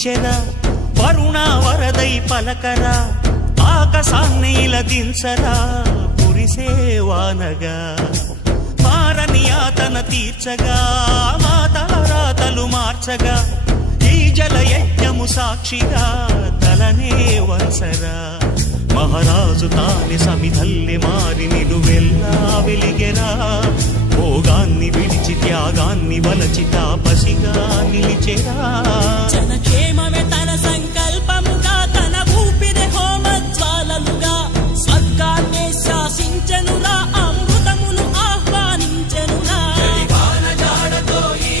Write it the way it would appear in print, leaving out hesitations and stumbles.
పిలిచెరా వరుణ వరదై పలకరా ఆకాశాన్ని ఇలా దించరా కురిసేవానగా మారని ఆతన తీర్చగా మాతల రాతలు మార్చగా ఈ జలయజ్ఞము సాక్షిగా తలనే వంచరా మహారాజు తాని సమిధల్లె మారి నిలువెల్లా వెలిగెరా భోగాన్ని విడిచి త్యాగాన్ని వలచి తాపసిగా నిలిచెరా జనక్షేమమే